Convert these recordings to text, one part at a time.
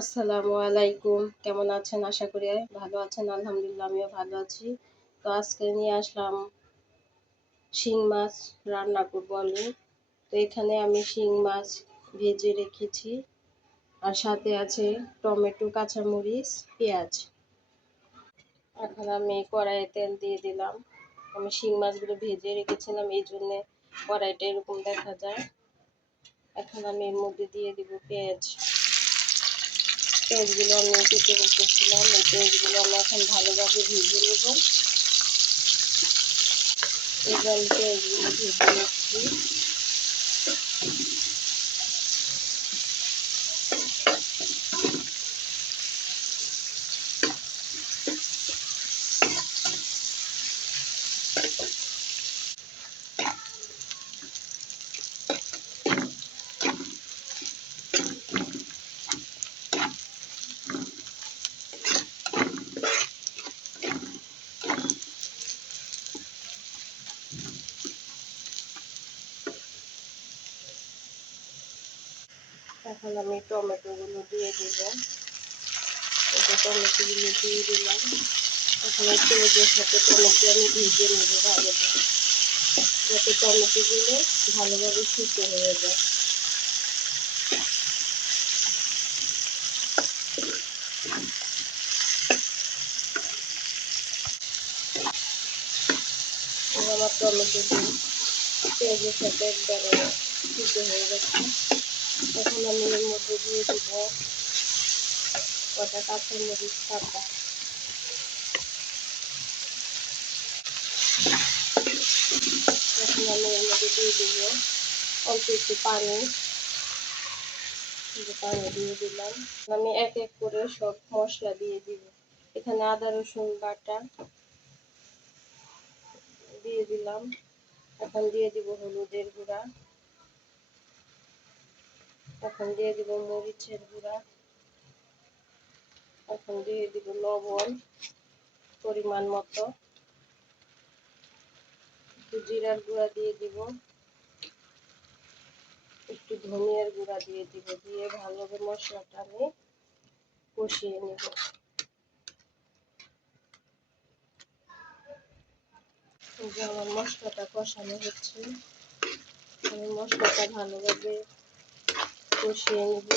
আসসালামু আলাইকুম। কেমন আছেন? আশা করি ভালো আছেন। আলহামদুলিল্লাহ আমিও ভালো আছি। তো আজকে নিয়ে আসলাম শিং মাছ রান্না করব আমি। তো এখানে আমি শিং মাছ ভেজে রেখেছি। আর সাথে আছে টমেটো, কাঁচামরিচ, পেঁয়াজ। এখন আমি কড়াইয়ে তেল দিয়ে দিলাম। আমি শিং মাছগুলো ভেজে রেখেছিলাম, এই জন্যে কড়াইটা এরকম দেখা যায়। এখন আমি এর মধ্যে দিয়ে দিব পেঁয়াজ। পেঁয়াজগুলো আমি কেটে রেখেছিলাম, এই পেঁয়াজগুলো আমি এখন ভালোভাবে ভেজে নেব। এবার পেঁয়াজগুলো ভেজে নিচ্ছি। এখন আমি টমেটোগুলো দিয়ে দেব। টমেটোগুলো দিয়ে দিলাম। এখন পেঁয়াজের সাথে টমেটো আমি ভেজে নেব ভালোভাবে, যাতে টমেটোগুলো ভালোভাবে সিদ্ধ হয়ে যায়। আমার টমেটোগুলো পেঁয়াজের সাথে একবারে সিদ্ধ হয়ে গেছে। এখন আমি এর মধ্যে দিয়ে দেব কটা কাঁচামরিচ কাটা। এখন আমি এর মধ্যে দিয়ে দেব অল্প একটু পানি দিয়ে দিলাম। আমি এক এক করে সব মশলা দিয়ে দিব। এখানে আদা রসুন বাটা দিয়ে দিলাম। এখন দিয়ে দিব হলুদের গুঁড়া। এখন দিয়ে দিব মরিচের গুঁড়া। এখন দিয়ে দিব লবণ পরিমাণ মতো। একটু জিরার গুঁড়া দিয়ে দিব, একটু ধনিয়ার গুঁড়া দিয়ে দিব। দিয়ে ভালোভাবে মশলাটা আমি কষিয়ে নেব। আমার মশলাটা কষানো হচ্ছে, আমি মশলাটা ভালোভাবে কষিয়ে নেব।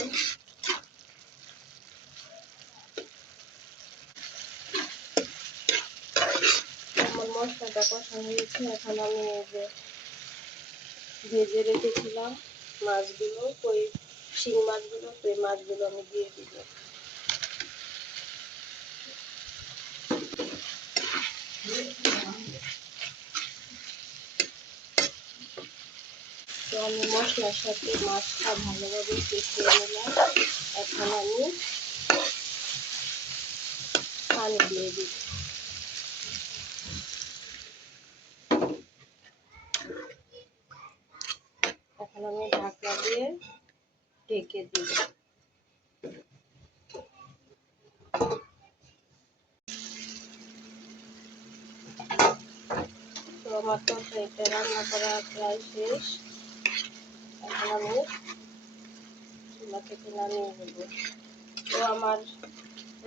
আমার মশলাটা কষানো হয়েছে। এখন আমি এই যে ভেজে রেখেছিলাম মাছগুলো, ওই শিং মাছগুলো, সেই মাছগুলো আমি দিয়ে দিব। তো আমি মশলার সাথে মাছটা ভালোভাবে কষিয়ে নিলাম। এখন আমি পানি দিয়ে দিব। এখন আমি ঢাকনা দিয়ে ঢেকে দিব। তো আমার তরকারিটা রান্না করা প্রায় শেষ। এখন আমি চুলা থেকে নামিয়ে নেব। তো আমার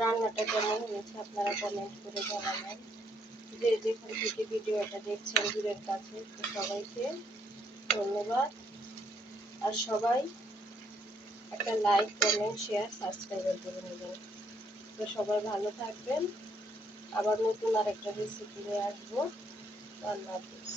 রান্নাটা কেমন হয়েছে আপনারা কমেন্ট করে জানাবেন। যে যেখান থেকে ভিডিওটা দেখছেন দূরের কাছে, তো সবাইকে ধন্যবাদ। আর সবাই একটা লাইক, কমেন্ট, শেয়ার, সাবস্ক্রাইব করে নেবেন। তো সবাই ভালো থাকবেন। আবার নতুন আরেকটা রেসিপি নিয়ে আসবো। আল্লাহ হাফেজ।